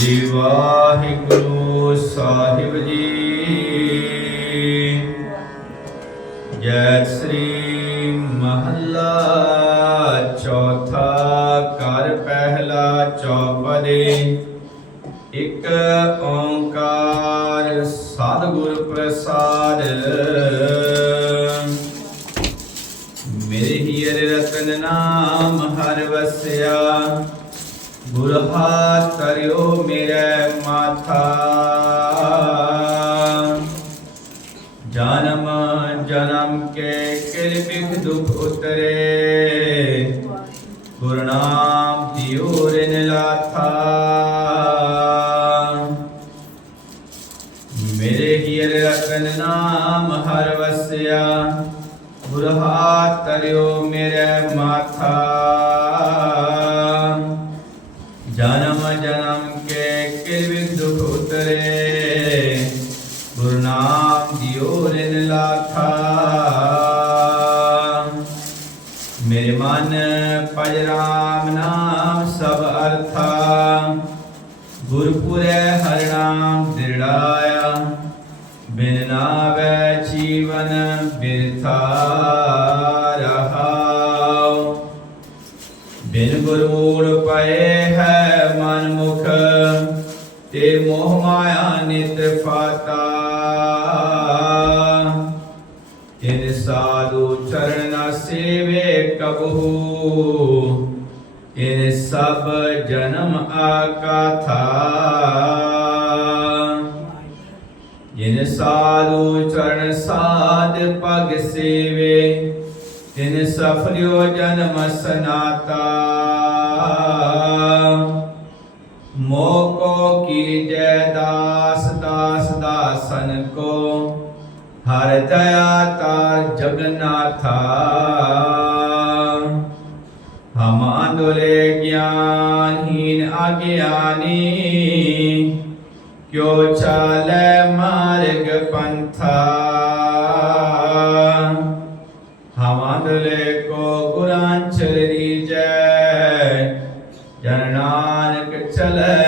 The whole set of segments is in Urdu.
شاہ گرو ساحب جی جی شری محلہ چوتھا کر پہلا چوپ دے امکار سد گور پرساد مری ہیر رتن نام ہر وسیہ گرہ ترو میر ماتھا جنم کے کل اترے پور نام دن لا تھا میرے گھر لگ نام ہر وسیہ گرہ ترو میرے ماتھا جنم کے کل دے گر نام دن لا تھا میرے من پج رام سب ارد گر پری نام دن ن جیون بیا بین گروپ ہے نا تھا وے کب ان سب جنم آ تھا ان ساد چرن ساد پگ سے وے ان سپریوں جنم سنا تھا سن کو ہر دیا تا جگنا تھا ہم آندے ہین نیانی کیوں چالے مارگ پن تھا ہم آندے کو گران گرانچل جے جنانک چلے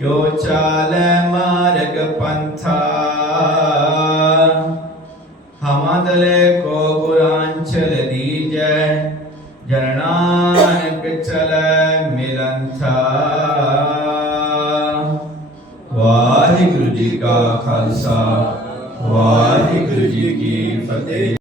ਜੋ ਚਾਲੈ ਮਾਰਗ ਪੰਥਾ ਹਮਦਲੇ ਕੋ ਗੁਰਾਂ ਚਲ ਦੀਜੈ ਜਨਨਾਨ ਪਿਛਲੇ ਮਿਲੰਥਾ ਵਾਹਿਗੁਰੂ ਜੀ ਕਾ ਖਾਲਸਾ ਵਾਹਿਗੁਰੂ ਜੀ ਕੀ ਫਤਿਹ